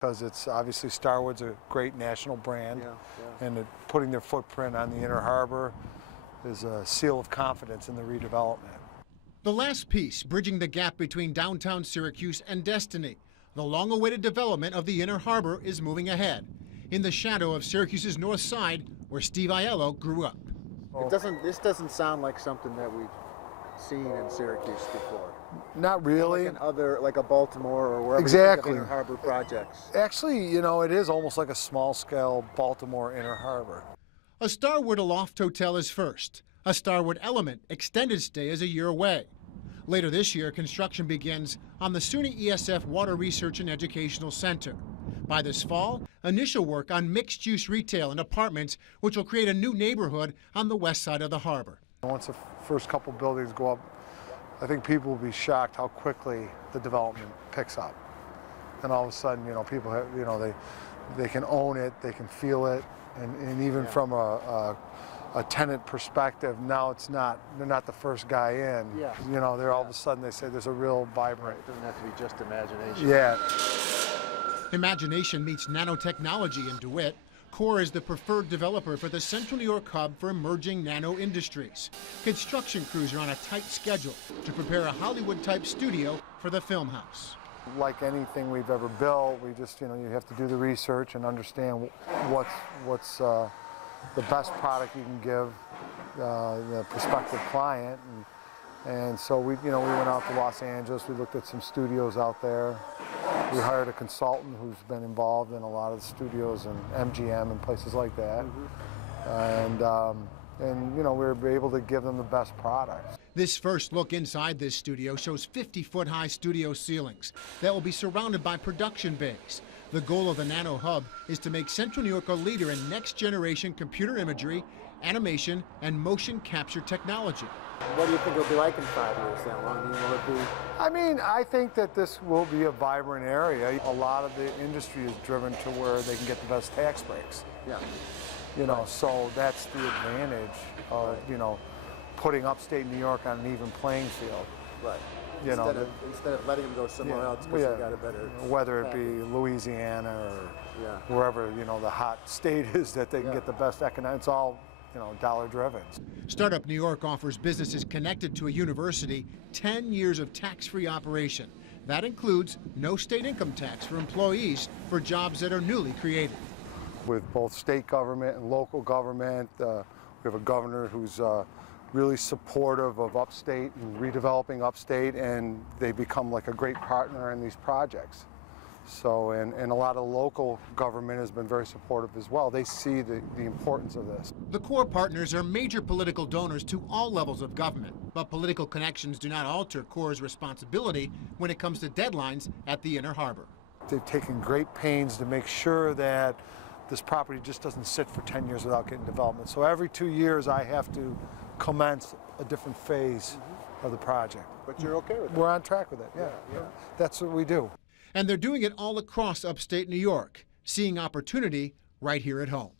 Because it's obviously Starwood's a great national brand, and putting their footprint on the Inner Harbor is a seal of confidence in the redevelopment. The last piece, bridging the gap between downtown Syracuse and Destiny. The long-awaited development of the Inner Harbor is moving ahead, in the shadow of Syracuse's north side, where Steve Aiello grew up. This doesn't sound like something that we've seen in Syracuse before. Not really. Like a Baltimore or wherever exactly. You think of Inner Harbor projects. Actually, you know, it is almost like a small-scale Baltimore Inner Harbor. A Starwood Aloft Hotel is first. A Starwood Element extended stay is a year away. Later this year, construction begins on the SUNY ESF Water Research and Educational Center. By this fall, initial work on mixed-use retail and apartments, which will create a new neighborhood on the west side of the harbor. Once the first couple buildings go up, I think people will be shocked how quickly the development picks up. And all of a sudden, you know, people have, you know, they can own it, they can feel it, and even from a tenant perspective, now they're not the first guy in. Yeah. You know, they're all of a sudden they say there's a real vibrant. It doesn't have to be just imagination. Yeah. Imagination meets nanotechnology in DeWitt. Cor is the preferred developer for the Central New York hub for emerging nano industries. Construction crews are on a tight schedule to prepare a Hollywood-type studio for the film house. Like anything we've ever built, we just, you know, you have to do the research and understand what's the best product you can give the prospective client. And so we went out to Los Angeles. We looked at some studios out there. We hired a consultant who's been involved in a lot of the studios and MGM and places like that. And you know, we were able to give them the best products. This first look inside this studio shows 50-foot-high studio ceilings that will be surrounded by production bays. The goal of the Nano Hub is to make Central New York a leader in next-generation computer imagery, animation, and motion capture technology. What do you think it'll be like in 5 years then? Will it be? I mean, I think that this will be a vibrant area. A lot of the industry is driven to where they can get the best tax breaks. Yeah. You know, so that's the advantage of, you know, putting upstate New York on an even playing field. Right. You instead of letting them go somewhere else because they got a better. Whether it be Louisiana or wherever, you know, the hot state is that they can get the best economic. It's all, you know, dollar driven. Startup New York offers businesses connected to a university 10 years of tax-free operation. That includes no state income tax for employees for jobs that are newly created. With both state government and local government, we have a governor who's really supportive of upstate and redeveloping upstate, and they become like a great partner in these projects. So, and a lot of local government has been very supportive as well. They see the importance of this. The Cor partners are major political donors to all levels of government, but political connections do not alter Cor's responsibility when it comes to deadlines at the Inner Harbor. They've taken great pains to make sure that this property just doesn't sit for 10 years without getting development. So every 2 years I have to commence a different phase of the project. But you're okay with it? We're on track with it, yeah. That's what we do. And they're doing it all across upstate New York, seeing opportunity right here at home.